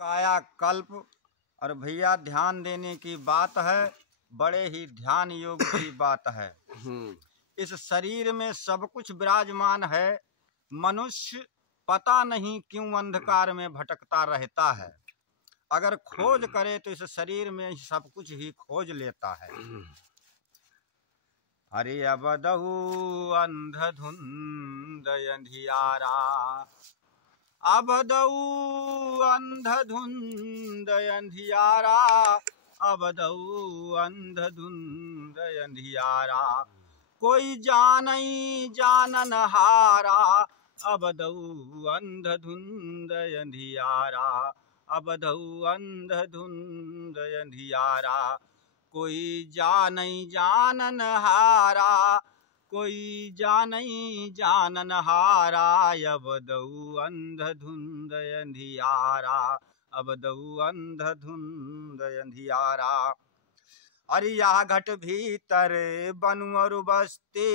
कायाकल्प। और भैया ध्यान देने की बात है, बड़े ही ध्यान योग की बात है। इस शरीर में सब कुछ विराजमान है, मनुष्य पता नहीं क्यों अंधकार में भटकता रहता है। अगर खोज करे तो इस शरीर में सब कुछ ही खोज लेता है। अरे अबदहु अंधधुंध अंधियारा, अबदहु अंधधुंध अंधियारा, अबदहु अंधधुंध अंधियारा। कोई जानई जानन हारा, अबदहु अंधधुंध अंधियारा, अबदहु अंधधुंध अंधियारा। कोई जानई जानन हारा, कोई जानई जानन हारा, अबदहु अंधधुंध अंधियारा, अबदहु अंधधुंध अंधियारा। अरे या घट भीतर बनुअर बसते,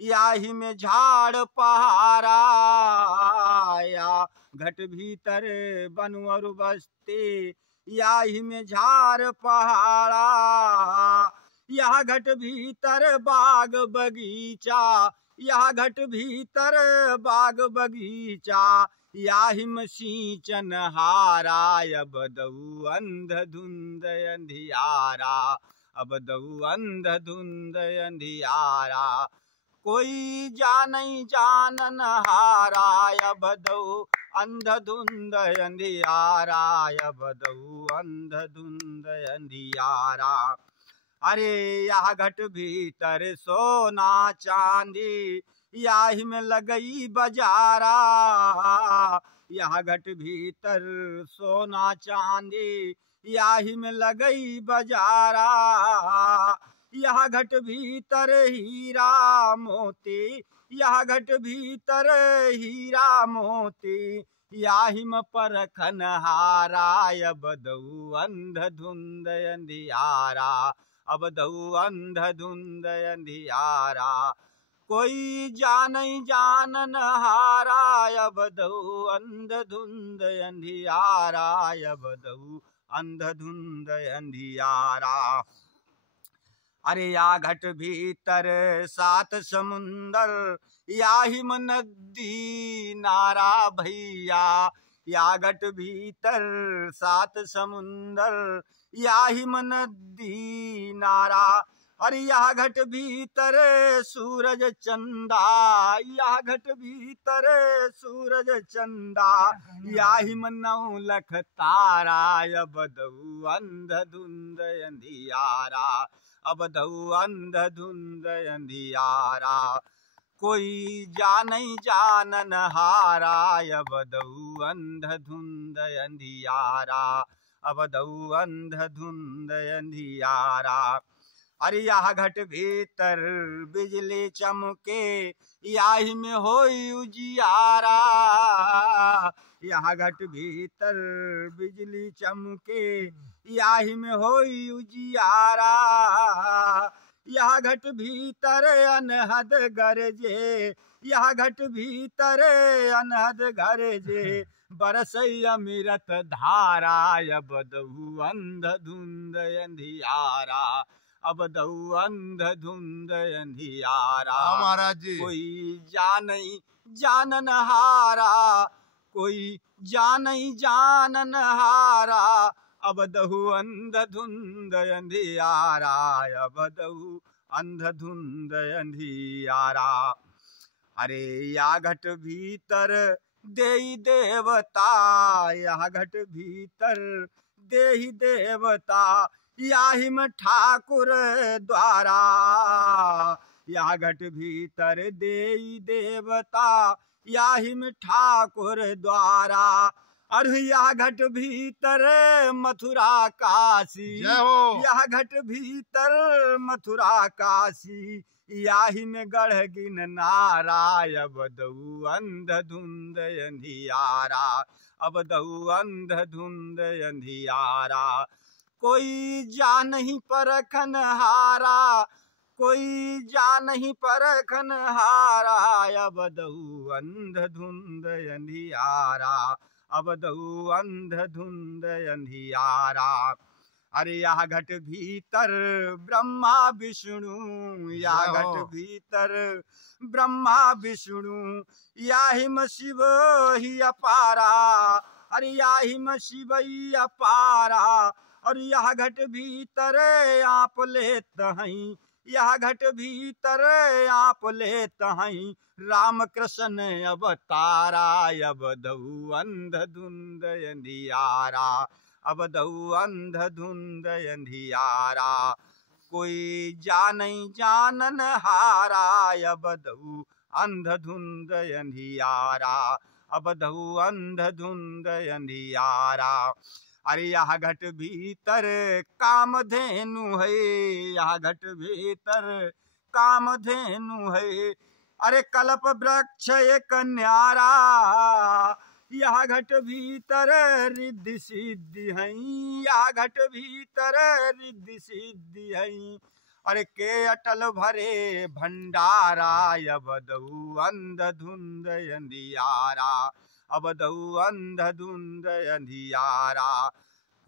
याही में झाड़ पहारा। या घट भीतर बनुअर बसते, याही में झाड़ पहाड़ा। यह घट भीतर बाग बगीचा, यह घट भीतर बाग बगीचा, याही में सिंचन हारा, अबदहु अंधधुंध अंधियारा, अबदहु अंधधुंध अंधियारा। कोई जानई जानन हारा, अबदहु अंधधुंध अंधियारा, अबदहु अंधधुंध अंधियारा। अरे यह घट भीतर सोना चांदी, याही में लगई बजारा। यह घट भीतर सोना चांदी, याही में लगई बजारा। यह घट भीतर हीरा मोती, यह घट भीतर हीरा मोती, याही में परखन हारा, अबदहु अंधधुंध अंधियारा, अबदहु अंधधुंध अंधियारा। कोई जानई जानन हारा, अबदहु अंधधुंध अंधियारा, अबदहु अंधधुंध अंधियारा। अरे या घट भीतर सात समुंदर, याही में नदी नारा भैया। या घट भीतर सात समुंदर, याही में नदी नारा। अरे यह घट भीतर सूरज चंदा, यह घट भीतर सूरज चंदा, याही में 9 लख तारा, अबदहु अंधधुंध अंधियारा, अबदहु अंधधुंध अंधियारा। कोई जानई जानन हारा, अबदहु अंधधुंध अंधियारा, अबदहु अंधधुंध अंधियारा। अरे यह घट भीतर बिजली चमके, याही में होई उजियारा। यह घट भीतर बिजली चमके, याही में होई उजियारा। यह घट भीतर अनहद गरजे, यह घट भीतर अनहद गरजे, बरसई अमृत धारा, अबदहु अंधधुंध अंधियारा, अबदहु अंधधुंध अंधियारा। महाराज जी कोई जानई जानन हारा, कोई जानई जानन हारा, अबदहु अंधधुंध अंधियारा, अबदहु अंधधुंध अंधियारा। अरे या घट भीतर देई देवता, यह घट भीतर देही देवता, याही में ठाकुर द्वारा। यह घट भीतर देई देवता, याही में ठाकुर द्वारा। अरे यह घट भीतर मथुरा काशी, यह घट भीतर मथुरा काशी, याही में गढ़ गिन नारा, अबदहु अंधधुंध अंधियारा, अबदहु अंधधुंध अंधियारा। कोई जानही परखन हारा, कोई जानही परखन हारा, अबदहु अंधधुंध अंधियारा, अब दऊ अंधधुंध अंधियारा। अरे यह घट भीतर ब्रह्मा विष्णु, या घट भीतर ब्रह्मा विष्णु, याहिम शिव ही अपारा। अरे याहिम शिव ही अपारा। और यह घट भीतर आप लेत हैं, यह घट भीतर आप लेत हैं, राम कृष्ण अवतारा। अब दऊ अंधधुंध अंधियारा, अब दऊ अंधधुंध अंधियारा, कोई जानई जानन हारा। अब दऊ अंधधुंध अंधियारा, अब दऊ अंधधुंध अंधियारा। अरे यह घट भीतर कामधेनु है, यह घट भीतर कामधेनु है। अरे कल्प वृक्ष एक न्यारा, यह घट भीतर रिद्धि सिद्धि है, यह घट भीतर रिद्धि सिद्धि है। अरे के अटल भरे भंडारा। अब दऊ अंधधुंध अंधियारा, अब दऊ अंधधुंध अंधियारा,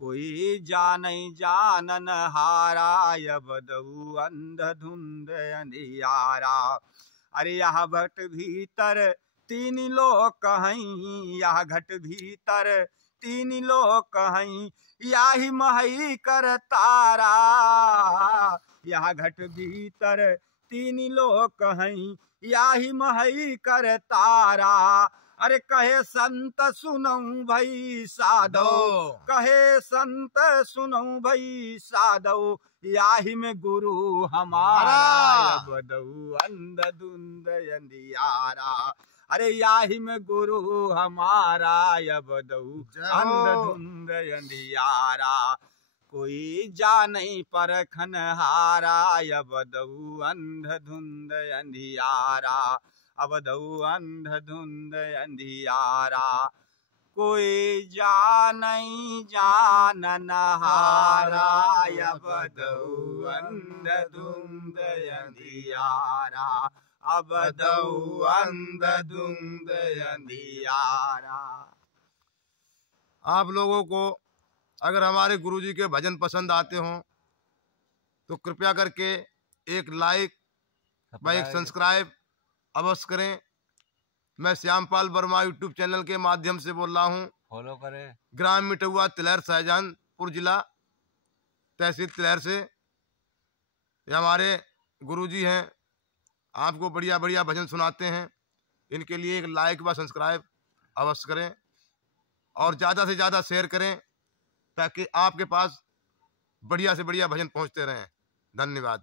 कोई जानई जानन हारा। अब दऊ अंधधुंध अंधियारा। अरे यह घट भीतर तीन लोक हैं, यह घट भीतर तीन लोक हैं, याहि महई कर तारा। यह घट भीतर तीन लोक हैं, याहि महई कर तारा। अरे कहे संत सुनऊ भई साधो, कहे संत सुनऊ भई साधो, याहि में गुरु हमारा। अब दऊ अंधधुंध अंधियारा, अरे याहि में गुरु हमारा। अब दऊ अंधधुंध अंधियारा, कोई जानई परखन हारा। अब दऊ अंधधुंध अंधियारा, अब दऊ अंधधुंध अंधियारा, कोई जानई जानन हारा। अब दऊ अंधधुंध अंधियारा, अब दऊ अंधधुंध अंधियारा। आप लोगों को अगर हमारे गुरुजी के भजन पसंद आते हों तो कृपया करके एक लाइक व एक सब्सक्राइब अवश्य करें। मैं श्यामपाल वर्मा यूट्यूब चैनल के माध्यम से बोल रहा हूँ। फॉलो करें। ग्राम मिटुआ तिलहर शाहजहानपुर जिला तहसील तिलहर से ये हमारे गुरुजी हैं, आपको बढ़िया बढ़िया भजन सुनाते हैं। इनके लिए एक लाइक व सब्सक्राइब अवश्य करें और ज़्यादा से ज़्यादा शेयर करें ताकि आपके पास बढ़िया से बढ़िया भजन पहुंचते रहें। धन्यवाद।